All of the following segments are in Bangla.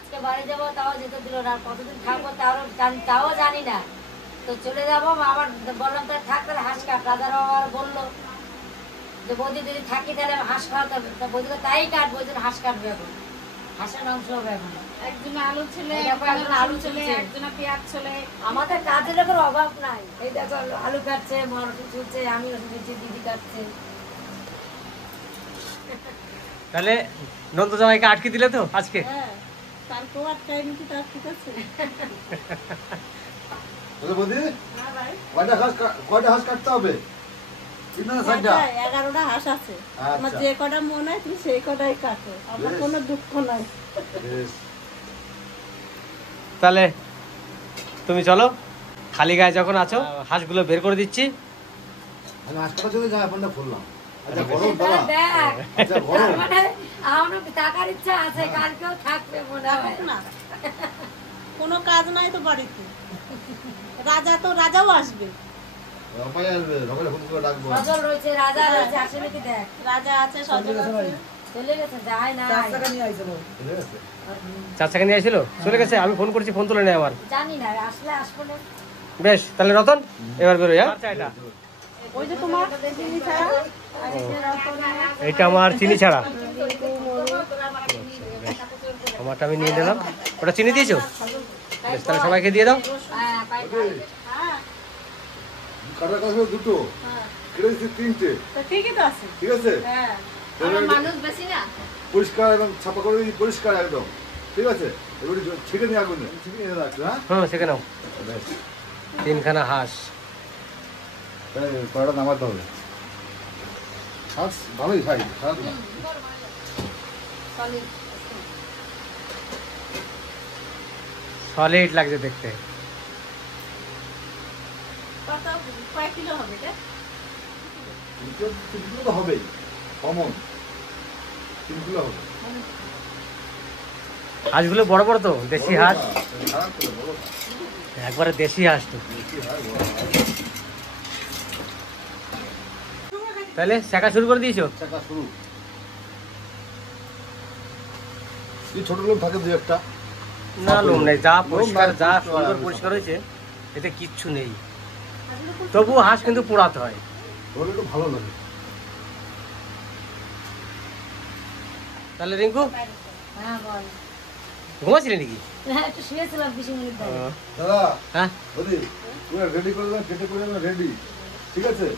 আজকে বাড়ি যাবো তাও যেতে দিল না, কতদিন থাকবো তাও জানি না। তো চলে যাবো, আবার বললাম তাহলে থাক, তাহলে হাঁস কাট। রাজার বাবা বললো যে বৌদি যদি থাকি তাহলে হাঁস খাওয়াতে হবে। তা বৌদিকে তাই কাটবো, ওই জন্য হাঁস কাটবে এখন, হাঁসের মাংস হবে এখন। একজন আলু ছেলে, একজন আলু ছেলে, একজন পেঁয়াজ ছেলে। আমাদের কাজের লোকের অভাব নাই। এই দেখো আলু কাটছে, মটর ছুটছে, আমি দিদি কাটছে। তাহলে নন্দ জামাইকে আটকে দিলে তো আজকে? হ্যাঁ, তারপর আটকায় নাকি, তার ঠিক আছে। কয়টা হাঁস কাটতে হবে? 11টা হাঁস আছে। আমার যে কটা মনে হয় তুমি সেই কটাই কাটো, আমার কোনো দুঃখ নাই। তাহলে তুমি চলো, খালি গায়ে যখন আছো হাঁসগুলো বের করে দিচ্ছি। আমি হাঁস কাটার জন্য জামা প্যান্টটা খুললাম। আচ্ছা দেখ, তার মানে আমার টাকার ইচ্ছা আছে, কালকেও থাকবে মনে হয় না, কোনো কাজ নাই তো বাড়িতে। রাজাও আসবে। সজল রয়েছে, রাজা রয়েছে, আসে নাকি দেখ। রাজা আছে, সজল আছে। চলে গেছে, যায় না। 4 টাকা নিয়ে আসছিল, চলে গেছে। আমি ফোন করছি, ফোন তুলে নেই আমার। জানি না, আসলে আসবো না। বেশ, তাহলে রতন এবার বেরোই। হ্যাঁ, ওই যে তোমার চিনি ছাড়া, এইটা আমার চিনি ছাড়া। আমারটা আমি নিয়ে নিলাম। ওটা চিনি দিয়েছো? বেশ, তাহলে সবাইকে দিয়ে দাও। দুটো তিনটে, ঠিকই তো আছে। ঠিক আছে। মানুষ বেশি না, পরিষ্কার একদম ছাপা করে দিই, পরিষ্কার একদম, ঠিক আছে। এবারে ছেড়ে নিয়ে আগুন ছেড়ে নিয়ে রাখছো। হ্যাঁ, হুম, সেখানেও 3খানা হাঁস। কয়টা নামাতে হবে? হাঁস ভালোই খাই, খারাপ না। সলিড লাগছে দেখতে। কয়েক কিলো হবে এটা? 3 কিলো তো হবেই, কমন 3 কিলো হবে। হাঁসগুলো বড় বড় তো, দেশি হাঁস, খারাপ করে বলো না। একবারে দেশি হাঁস তো। তাহলে শেখা শুরু করে দিয়েছো? চাকা শুরু। এই ছোট লোক থাকে 2-1টা। না, লোম নেই। যা পরিষ্কার, যা সুন্দর পরিষ্কার হয়েছে, এতে কিচ্ছু নেই। তবু হাঁস কিন্তু পোড়াতে হয়। ওগুলো একটু ভালো লাগে। তাহলে রিঙ্কু হ্যাঁ বল। ঘুমাচ্ছিলে নাকি? হ্যাঁ, একটু শুয়েছিলাম 20 মিনিট ধরে। দাদা, হ্যাঁ, বলি পুরো রেডি করে দেন, কেটে করে দেন, রেডি, ঠিক আছে।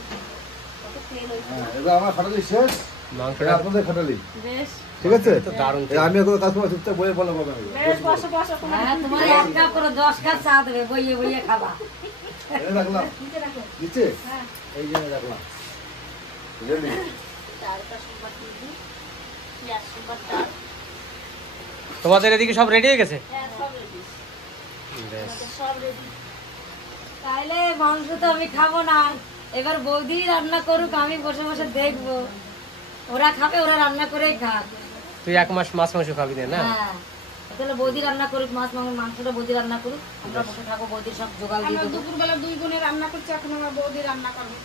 হ্যাঁ, এবার আমার খাটালি শেষ, মাংসটা আপনাদের খাটালি, বেশ ঠিক আছে। তো দারুণ। আমি এখন কাজ করবো, চুপচাপ বইয়ে বলে বলবো। বেশ, বসো বসো। হ্যাঁ, তোমার 1 কাপ করে 10 কাপ চা দেবে, বইয়ে বইয়ে খাবা। রাখলাম নিচে, হ্যাঁ, এই জন্য রাখলাম, রেডি। তোমাদের এদিকে সব রেডি হয়ে গেছে? বেশ। তাইলে মাংস তো আমি খাবো না, এবার বৌদি রান্না করুক, আমি বসে বসে দেখবো। ওরা খাবে, ওরা রান্না করেই খাক। তুই 1 মাস মাছ মাংস খাবি না? হ্যাঁ, তাহলে বৌদি রান্না করুক, মাংসটা বৌদি রান্না করুক, আমরা বসে থাকবো, বৌদি সব জোগাড় দিয়ে আমরা দেবো। দুপুরবেলা 2 বোনে রান্না করছি, এখন আমার বৌদি রান্না করবে।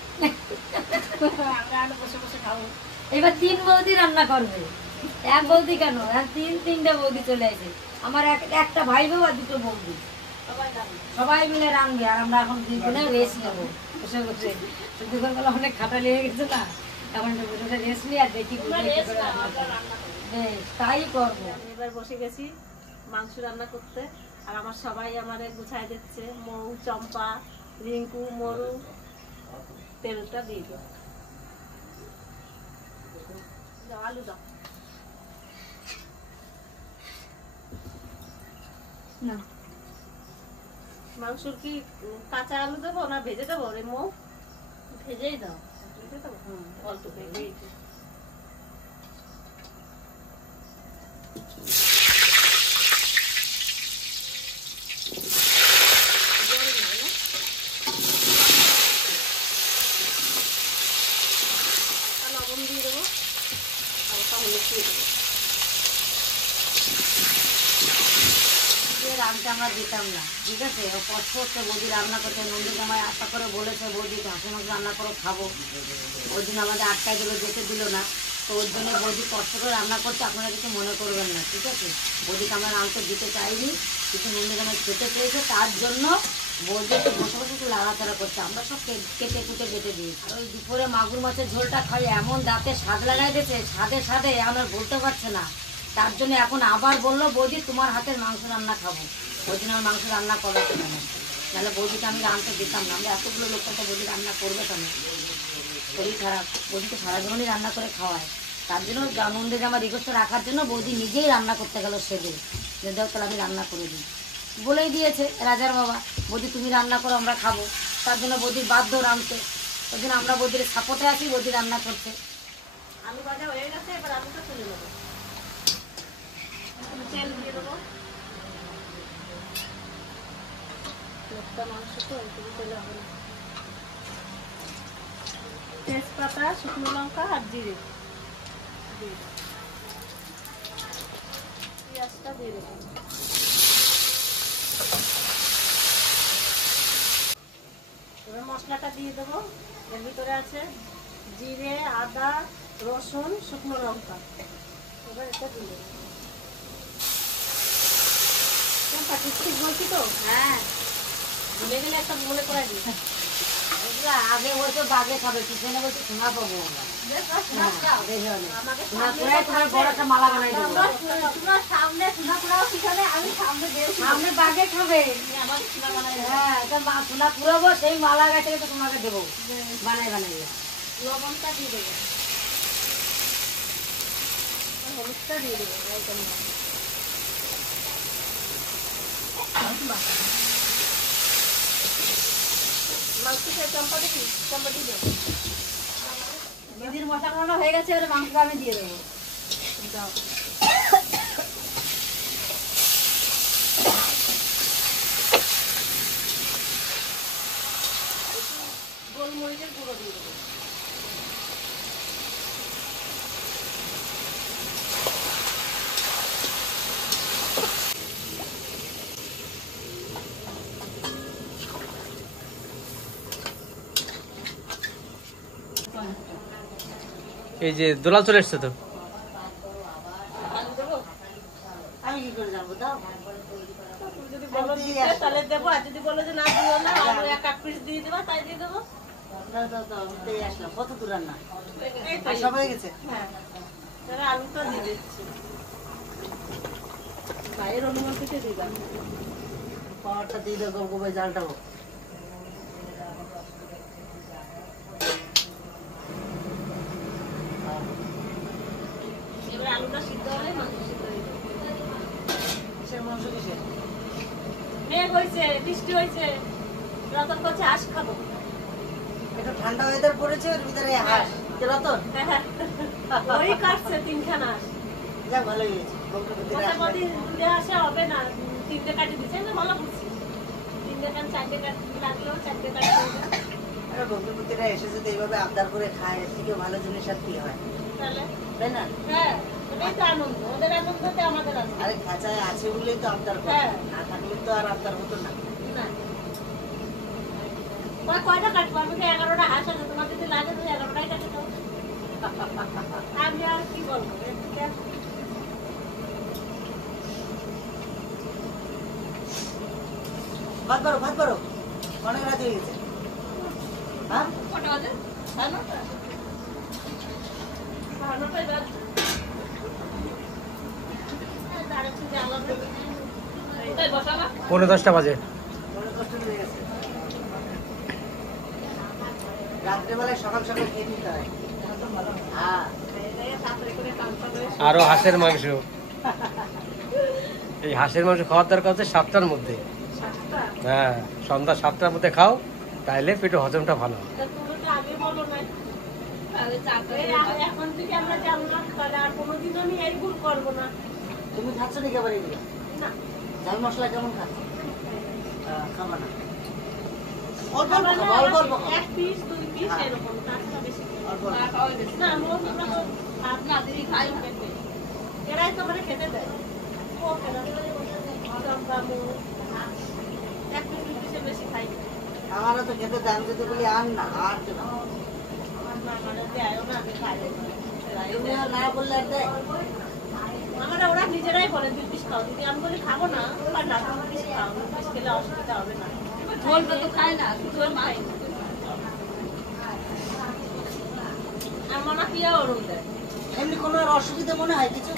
আমরা বসে বসে খাবো। এবার 3 বৌদি রান্না করবে, 1 বৌদি কেন, 3-3টে বৌদি চলে আসে। আমার একটা ভাই বউ আর 2টো বৌদি, সবাই মিলে রান্নবে। আর আমরা এখন 2 বোনে রেস্ট নেবো বসে বসে। দুপুরবেলা অনেক খাটালি হয়ে গেছে না, এখন একটু বসে বসে রেস্ট নিই আর দেখি বেশ, তাই করবো। আমি এবার বসে গেছি মাংস রান্না করতে, আর আমার সবাই আমারে গুছাই দিচ্ছে। মৌ, চম্পা, রিঙ্কু, মরু, তেলটা দিয়ে দাও। দাও, আলু দাও না, মাংসর কি কাঁচা আলু দেবো না ভেজে দেবো রে মৌ? ভেজেই দাও। ভেজে দেবো, অল্প ভেজেই দাও। লবণ দিয়ে দেবো, হালকা হলুদ দিয়ে দেবো। রান্না আমরা দিতাম না, ঠিক আছে। ও কষ্ট হচ্ছে, বৌদি রান্না করতে। নন্দীকে আমায় আশা করে বলেছে, বৌদি হাঁসের মাংস রান্না করে খাবো। ওই দিন আমাদের আটকায় দিল, যেতে দিল না। তো ওর জন্য বৌদি কষ্ট করে রান্না করছে, আপনারা কিছু মনে করবেন না, ঠিক আছে? বৌদিকে আমরা রান্না দিতে চাইনি, কিছু নন্দীগ্রামে খেতে চেয়েছে, তার জন্য বৌদি একটু বসে বসে একটু লাড়াচাড়া করছে। আমরা সব কেটে কুটে বেটে দিই। আর ওই দুপুরে মাগুর মাছের ঝোলটা খাই এমন দাঁতে স্বাদ লাগাই দিয়েছে, স্বাদে আমরা বলতে পারছে না। তার জন্য এখন আবার বললো বৌদি তোমার হাতের মাংস রান্না খাবো। ওই জন্য আমার মাংস রান্না করো কেন, তাহলে বৌদিকে আমি রান্না দিতাম না। আমরা এতগুলো লোকটা তো বৌদি রান্না করবে কেন, শরীর খারাপ। বৌদিকে সারা জীবনই রান্না করে খাওয়ায়, তার জন্য নন্দীকে আমার রিকোয়েস্ট রাখার জন্য বৌদি নিজেই রান্না করতে গেল সেদিন, যে দেখ তাহলে আমি রান্না করে দিই। বলেই দিয়েছে রাজার বাবা, বৌদি তুমি রান্না করো আমরা খাবো। তার জন্য বৌদির বাধ্য রাঁধতে, ওই জন্য আমরা বৌদির সাপোর্টে আছি, বৌদি রান্না করছে। আলু ভাজা হয়ে গেছে, এবার আলুটা তুলে নেবো। তেল দিয়ে দেবো, লোকটা মাংস তো একটু তেলে হবে না। তেজপাতা, শুকনো লঙ্কা আর জিরে দিয়ে দেবো, পেঁয়াজটা দিয়ে দেবো। এবার মশলাটা দিয়ে দেবো। এর ভিতরে আছে জিরে, আদা, রসুন, শুকনো লঙ্কা। এবার এটা দিয়ে দেবো। ঠিক বলছি তো? হ্যাঁ, ভুলে গেলে একটা মনে করে দিই। এগুলো আগে বলছো বাগে খাবে, পিছনে বলছো সোনা পাবো আমরা। আমাকে সোনা করে তোমার বড় একটা মালা বানাই দেবো। তোমার সামনে সোনা পোড়াও পিছনে, আমি সামনে দিয়েছি। সামনে বাগে খাবে। আমার সোনা বানাই হ্যাঁ, এটা সোনা পুরাবো, সেই মালা গাছে তো তোমাকে দেবো বানাই। লবণটা দিয়ে দেবো, হলুদটা দিয়ে দেবো। মাংসটা চম্পা দেখি, চম্পা দিয়ে দেবো। দিদির মশলা করানো হয়ে গেছে, এবারে মাংস আমি দিয়ে দেবো। গোলমরিচের গুঁড়ো দিয়ে দেবো। এই যে দোলাল চলে এসছে তো। আলু দেবো, আমি কি করে জানবো, দাও। তুমি যদি বলো দিতে তাহলে দেবো, আর যদি বলো যে না দিও না, আলু এক পিস দিয়ে দেবো, তাই দিয়ে দেবো। আসলাম, কত দূর রান্না এই তো, সব হয়ে গেছে। হ্যাঁ, তাহলে আলুটা দিয়ে দিচ্ছি। ভাইয়ের অনুমতিতে দিলাম। পাওয়ারটা দিয়ে দেবো, গোবাই জালটাও। এবার আলুটা সিদ্ধ হলে মাংস সিদ্ধ হয়ে যাবে। কিসের মাংস কিসের? মেঘ হয়েছে, বৃষ্টি হয়েছে, রতন করছে হাঁস খাবো। একটু ঠান্ডা ওয়েদার পড়েছে, ওর ভিতরে হাঁস রতন। ওই কাটছে তিনখানা হাঁস। যাক, ভালোই হয়েছে। মোটামুটি দুটো হাঁসে হবে না, তিনটে কাটি দিচ্ছে, আমি ভালো বুঝছি। তিনটে কান চারটে কাটতে লাগলেও চারটে কাটতে হবে। ভগ্নিপতিরা এসে যদি এইভাবে আবদার করে খায়, এর থেকে ভালো জিনিস আর কি হয়, তাহলে তাই না? হ্যাঁ, ওটাই তো আনন্দ, ওদের আনন্দতে আমাদের আনন্দ। আরে খাঁচায় আছে বলেই তো আবদার করে, হ্যাঁ। না থাকলে তো আর আবদার হতো না। না, ওই কয়টা কাটবো? আমি তো 11টা হাঁস আছে, তোমার যদি লাগে তো 11টাই কাটে দাও। আমি আর কি বলবো, এর থেকে আর কি? ভাত বারো অনেক রাত হয়ে গেছে। হ্যাঁ, কটা বাজে? সাড়ে নটা। 9টাই বাজে। দাঁড়াচ্ছি যে আলাদা। কোথায় বসাবা? 9:10 বাজে। অনেক কষ্ট হয়ে গেছে। রাত্রেবেলায় সকাল খেয়ে নিতে হয়। হ্যাঁ, তাড়াতাড়ি করে কামটা করে আরো হাঁসের মাংস। এই হাঁসের মাংস খাওয়ার দরকার হচ্ছে 7টার মধ্যে। 7টা। হ্যাঁ, সন্ধ্যা 7টার মধ্যে খাও, তাহলে পেটে হজমটা ভালো হয়। তা তুমি তো আগে বলো না। এখন থেকে আমরা জানলাম, তাহলে আর কোনোদিনও আমি এই ভুল করবো না। তুমি খাচ্ছ নাকি আবার এগুলো? না, ঝাল মশলা কেমন খাচ্ছ? খাবা না, অল্প খাবার অল্প না, খাও, অল্প অল্প খাও। 1 পিস 2 পিস এরকম, তার থেকে বেশি খাবো অল্প অল্প। না। আমরা তো ভাত না দিই, খাই পেটে। এরাই তো মানে খেতে দেয়। ও কেনা চম্পা মুখ 1 পিস 2 পিসের বেশি খাই না। আমারও তো খেতে দাম যদি বলি আন না, আর তো না। আমার মা মানে দেয়ও না, আমি খাই না। না বললে আমরা ওরা নিজেরাই বলে 2 পিস খাও দিদি, আমি বলি খাবো না, বা না 2 পিস খাও, 2 পিস খেলে অসুবিধা হবে না। ঝোলটা তো খায় না, ঝোল খাই আর মানা পিয়া ওরম দেয়। এমনি কোনো আর অসুবিধা মনে হয় কিছু?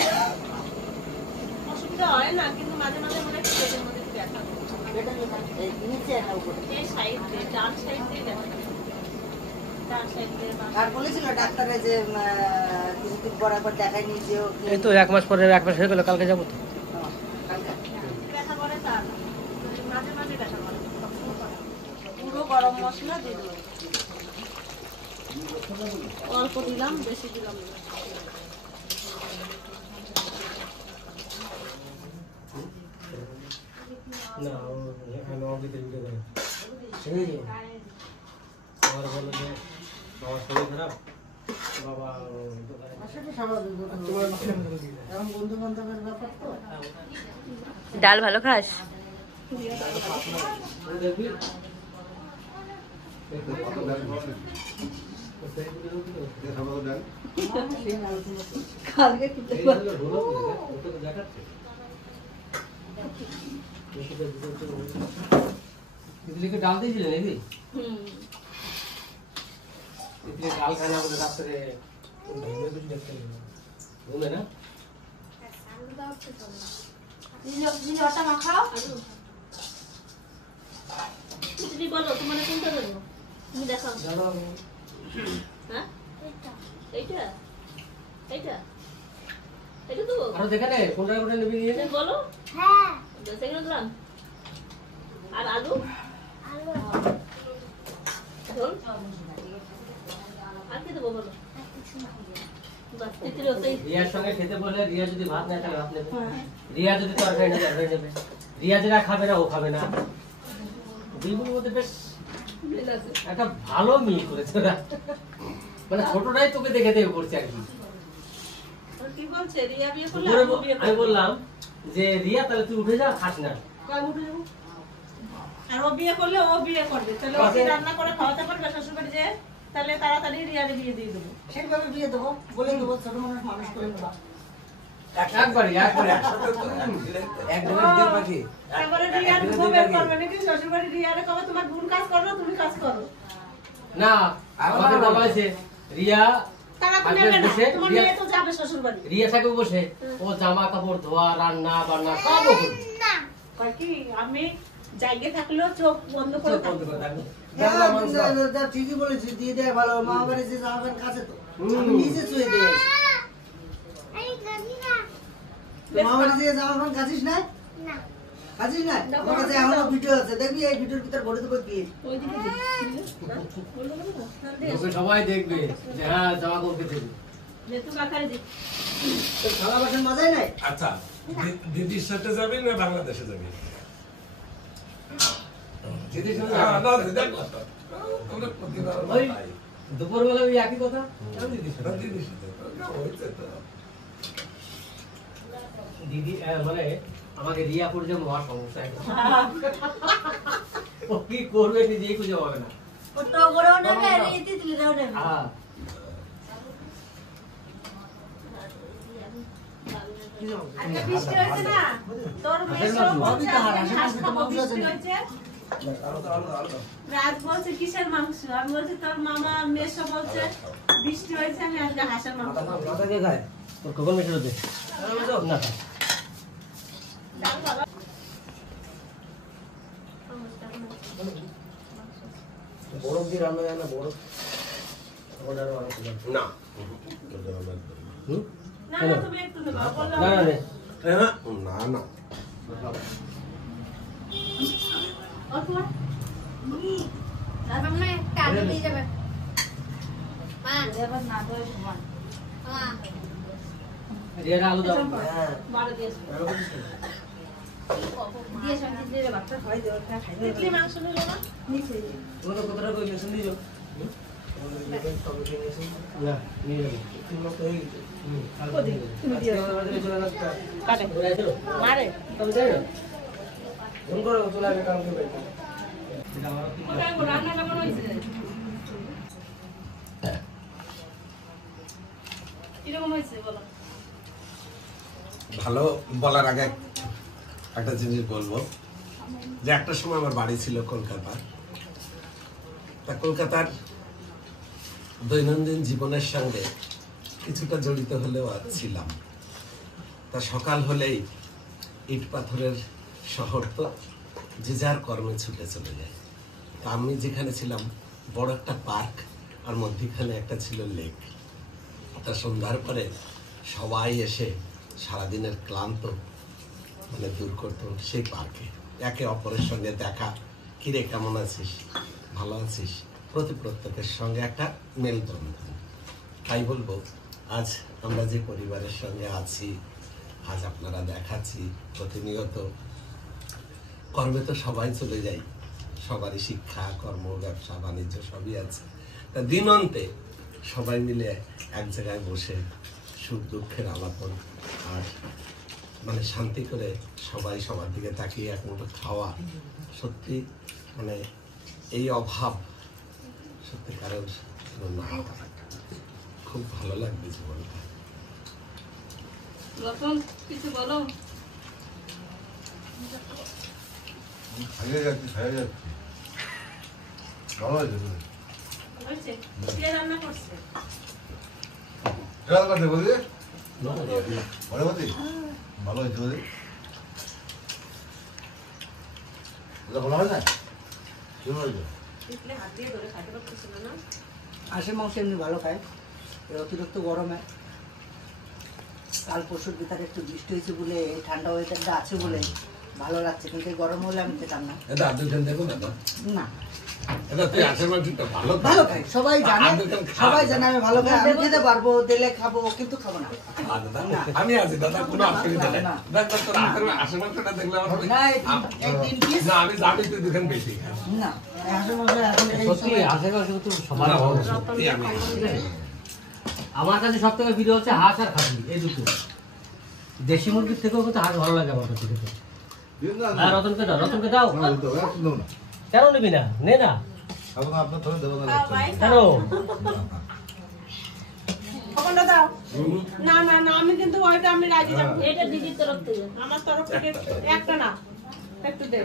অসুবিধা হয় না, কিন্তু মাঝে মাঝে মনে হয় পেটের মধ্যে ব্যথা করে। এই নিচে না উপরে? এই সাইড দিয়ে, ডান সাইড দিয়ে ব্যথা করে। ডান সাইড দিয়ে আর বলেছিল ডাক্তারে যে কিছুদিন পর একবার দেখাই নিয়ে যেও। এই তো 1 মাস পরে, 1 মাস হয়ে গেল, কালকে যাবো তো। কালকে ব্যথা করে তার মাঝে মাঝে ব্যথা করে। পুরো গরম মশলা দিয়ে দেবো। অল্প দিলাম, বেশি দিলাম না। না ও এখানে অমৃত ভিডিও করে সেই আমার বললো যে বাবার শরীর খারাপ, বাবা আসলে স্বাভাবিক, এখন বন্ধু বান্ধবের ব্যাপার তো। ডাল ভালো খাস? দেখবি কালকে ইডলিকে ডাল দিয়েছিলেন নাকি? ইডলি ডাল খায় না বলে রাত্রে ঘুমে কিছু দেখতে পেল না। ঘুমে না? তুমি বলো তোমার কোনটা দেবো, তুমি দেখাও। হ্যাঁ এইটা এইটা এটা দেবো, আরো দেখে নে কোনটা কোনটা নিবি নিয়ে নে। তুমি বলো। সেগুলো দিলাম। আর আলু ঝোল আর কি দেবো বলো। বাস তিতির ওটাই। রিয়ার সঙ্গে খেতে বলে রিয়া যদি ভাত নেয় তাহলে ভাত নেবে, রিয়া যদি তরকারি নেয় তরকারি নেবে, রিয়া যেটা খাবে না ও খাবে না। দুইগুলোর মধ্যে বেশ একটা ভালো মিল করেছে ওরা, মানে ছোটটাই তোকে দেখে দেখে করছে আর কি। কি বলছে রিয়া বিয়ে করলে দুপুরে আমি বিয়ে আমি বললাম যে রিয়া তাহলে তুই উঠে যা, খাস না। আর ও বিয়ে করলে ও বিয়ে করবে, তাহলে ও কি রান্না করে খাওয়াতে পারবে শ্বশুরবাড়ি যে, তাহলে তাড়াতাড়ি রিয়ারে বিয়ে দিয়ে দেবো। সেইভাবে বিয়ে দেবো, বলে দেবো ছোট মানুষ মানুষ করে দেবো। একবারই একবারে তারপরে রিয়ার বউ বের করবে নাকি শ্বশুরবাড়ি, রিয়ারে কবে তোমার বোন কাজ করো তুমি কাজ করো। না আমাদের বলা হয়েছে রিয়া তারা তো আগে নেবে না, বসে তোমার রিয়া- মেয়ে তো যাবে শ্বশুরবাড়ি। রিয়া থাকবে বসে, ও জামা কাপড় ধোয়া রান্না বান্না সব ও করবে। কয় কি আমি জায়গায় থাকলেও চোখ বন্ধ করে চোখ বন্ধ করে থাকবে। ঠিকই বলেছি, দিয়ে দেয় ভালো। মা বাড়ি যে জামা প্যান্ট কাছে তো আমি নিজে চুয়ে দিয়ে আসি। মা বাড়ি যে জামা প্যান্ট কাছিস না? কাছিস না? আমার কাছে এখনো ভিডিও আছে, দেখবি এই ভিডিওর ভিতর ভরে দেবো কি। লোকে সবাই দেখবে যে হ্যাঁ জামা কাপড় কেটে দেবে। যেহেতু কাকারে দিই তোর থালা বাসন মাজাই নাই? আচ্ছা দিদির সাথে যাবি না বাংলাদেশে যাবি? দিদির সঙ্গে হ্যাঁ, যাবে। না, দিদির কথা। আমরা প্রতিবার ওই যাই। দুপুরবেলা ওই একই কথা, আমি দিদির সাথে। না, দিদির সাথে। হয়েছে তো। দিদি মানে আমাকে রিয়া পড়ছে মহা সমস্যা একদম। ও কি করবে নিজেই খুঁজে পাবে না। হ্যাঁ আজকে বৃষ্টি হয়েছে না, তোর মেসো বলছে আজকে ঘাস খাবো, বৃষ্টি হয়েছে। রাত বলছে কিসের মাংস, আমি বলছি তোর মামা মেসো বলছে বৃষ্টি হয়েছে আমি আজকে হাঁসের মাংস খাবো। তোর কখন মিটার হতে না বরফ দিয়ে রান্না যায় না, বরফ না। না না তুমি একটু দেবো বললাম না না না, না। অল্প রিয়াটা আলু দাও। বাড়ি দিয়েছে তিতলি মাংস নিল না তোমরা কতটা করে মেশিন দিছো? না নিয়ে যাবো। কাটে মারে ফোন করো চলে আসবে কারণ কি বলবো কোথায় গো রান্না কেমন হয়েছে কিরকম হয়েছে বলো? ভালো বলার আগে একটা জিনিস বলবো যে একটা সময় আমার বাড়ি ছিল কলকাতা। তা কলকাতার দৈনন্দিন জীবনের সঙ্গে কিছুটা জড়িত হলেও ছিলাম। তা সকাল হলেই ইট পাথরের শহর, তো যে যার কর্মে ছুটে চলে যায়। তা আমি যেখানে ছিলাম বড় একটা পার্ক, আর মধ্যখানে একটা ছিল লেক। তা সন্ধ্যার পরে সবাই এসে সারাদিনের ক্লান্ত দূর করতো সেই পার্কে। একে অপরের সঙ্গে দেখা, কিরে কেমন আছিস, ভালো আছিস, প্রত্যেকের সঙ্গে একটা মেলবন্ধন। তাই বলবো আজ আমরা যে পরিবারের সঙ্গে আছি, আজ আপনারা দেখাচ্ছি প্রতিনিয়ত কর্মে তো সবাই চলে যাই, সবারই শিক্ষা, কর্ম, ব্যবসা বাণিজ্য সবই আছে। তা দিন অন্তে সবাই মিলে এক জায়গায় বসে সুখ দুঃখের আলাপন আর শান্তি করে সবাই সবার দিকে তাকিয়ে এক মুঠো খাওয়া, সত্যি এই অভাব সত্যিকারের না, খুব ভালো লাগবে জীবনটা। রতন কিছু বলো। খাইয়ে যাচ্ছি ভালো হয়েছে। হয়েছে? কে রান্না করছে? ভালো হয়েছে বলি, ভালো হয়েছে বলি। ভালো হয় না, কেমন হয়েছে? হাত দিয়ে ধরে খাইতে পারতেছিল না। হাঁসের মাংস এমনি ভালো খায়, এই অতিরিক্ত গরমে কাল পরশুর ভিতরে একটু বৃষ্টি হয়েছে বলে এই ঠান্ডা ওয়েদারটা আছে বলে ভালো লাগছে, কিন্তু এই গরম হলে আমি খেতাম না। এটা আব্দুল দেখো না তো, না এটা তুই আসে মাংসটা ভালো ভালো খাই, সবাই জানে, সবাই জানে আমি ভালো খাই, আমি খেতে পারবো, দিলে খাবো, কিন্তু খাবো না। আমি আছি দাদা, কোনো অসুবিধা নেই। দেখ তোর আসে মাংসটা দেখলে আমার না, এই তিন পিস না, আমি জানি তুই দুখান বেশি খাস। না, এই হাঁসের মাংস এখন এই সত্যি সময়- আশেপাশে তো সবার ভালো লাগে। সত্যি আমি আমার কাছে সব থেকে প্রিয় হচ্ছে হাঁস আর খাসি, এই দুটো। দেশি মুরগির থেকেও কিন্তু হাঁস ভালো লাগে আমার কাছে খেতে। হ্যাঁ, রতনকে দাও, রতনকে দাও। কেন নিবি না? নে না। আপনার ধরে দেবো না। খাও ভাই। কেন? খবরটা দাও। না না না, আমি কিন্তু ওইটা আমি রাজি যাবো। এটা দিদির তরফ থেকে। আমার তরফ থেকে একটা না, একটু দে।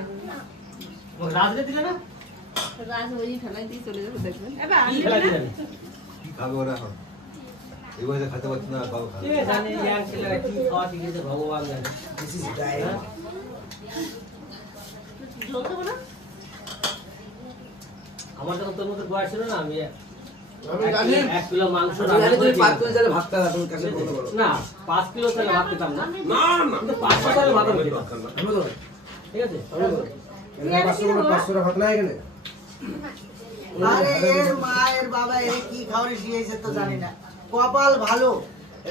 রাজরে দিলে না? রাজ ওই ফেলাই দিয়ে চলে যাবে দেখবেন। এবার কি খেলা দিলেন? কি খাবে ওরা এখন? এই বয়সে খেতে পারছি না, বাবু খাবে। কে জানে ইয়াং ছেলেরা কি খাওয়া শিখেছে, ভগবান জানে। হ্যাঁ? ঝোল দেবো না? আমার যখন তোর মতো বয়স ছিল না, আমি আমি জানি। 1 কিলো মাংস জানি রান্না তুমি করে 5 কেজি চালে ভাত খাওয়া, তুমি কাছে বলতে পারো। না 5 কিলো চালে ভাত খেতাম না, না না কিন্তু 500 চালে ভাত আমি খেতাম। ঠিক আছে? আরে এর মা এর বাবা এর কি খাওয়ারে শিখেছে তো জানি না। কপাল ভালো,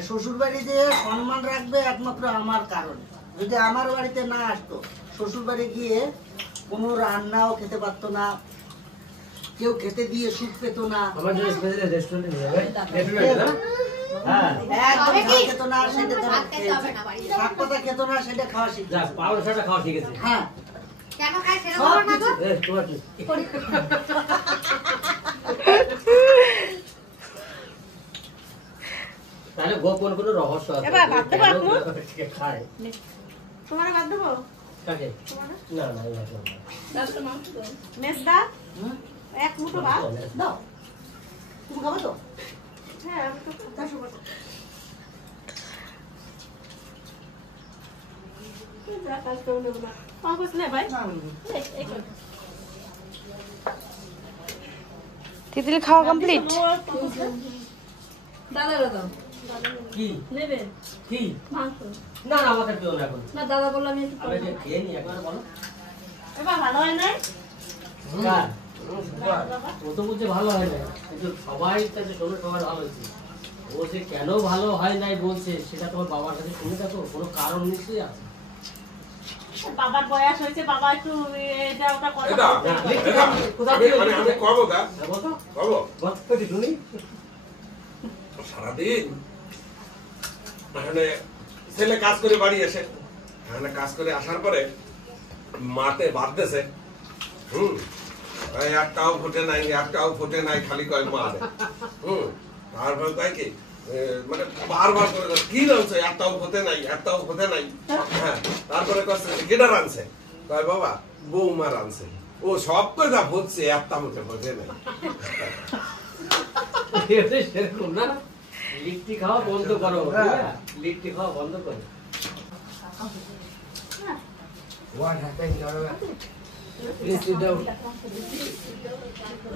শ্বশুর বাড়িতে সম্মান রাখবে একমাত্র আমার কারণ। যদি আমার বাড়িতে না আসতো, শ্বশুর বাড়ি গিয়ে কোনো রান্নাও খেতে পারতো না, কেউ খেতে দিয়ে সুখ পেত না, আমার জন্য স্পেশাল রেস্টুরেন্টে নিয়ে যাবে। রেস্টুরেন্টে না? হ্যাঁ। একদম ঝাল খেত না, সেটা ধরো খেয়েছে। শাক পাতা খেত না, সেটা খাওয়া শিখছে। যাক, পাউরুটি শাকটা খাওয়া ঠিক আছে। হ্যাঁ, কেন খায় সেটা সব বলো না কিছু। গো। তোমার কি? তাহলে গোপন কোনো রহস্য আছে? এবার ভাত দেবো কেন আপু? ঠিক খায়? তোমার বাদ দেবো? কাকে? না না, আমি ভাত খাবো না। মেজদা হুম, এক মুঠো ভাত। দাও। তুমি খাবো তো? হ্যাঁ, আমি তো চারশো করবো। যা কাজ করে নেবো না। আমার কাছে নেই ভাই। না, এই কর। তিতলি খাওয়া কমপ্লিট? দাদা দাও কি? নেবে কি? মাংস। না না, আমাকে দিও না এখন। না দাদা বললাম আমি একটু আমি যে খেয়ে নি, একবার বলো। এবার ভালো হয় নাই? কার? ও তো বলছে ভালো হয় না, কিন্তু সবাই কাছে শোনো সবার ভালো হয়েছে। ও যে কেন ভালো হয় নাই বলছে, সেটা তোমার বাবার কাছে শুনে দেখো, কোনো কারণ নিশ্চয়ই আছে। বাবার বয়স হয়েছে, বাবা একটু এটা ওটা করে। এটা কোথাও আমি কব দা, বলতো কব বল করে শুনি। সারাদিন এখানে ছেলে কাজ করে বাড়ি আসে, এখানে কাজ করে আসার পরে মাঠে বাদ দেছে, একটাও ফুটে নাই, একটাও ফুটে নাই, খালি কয় মা দেয়। তারপরে তাই কি মানে বারবার করে কয়, কি রাঁধছে একটাও হতে নাই একটাও হতে নাই। হ্যাঁ তারপরে কষ্ট কেটা রাঁধছে কয় বাবা বৌমা রাঁধছে। ও সব কথা হচ্ছে একটা মতো হতে নাই। সেরকম না, লিট্টি খাওয়া বন্ধ করো, লিট্টি খাওয়া বন্ধ করো। What happened?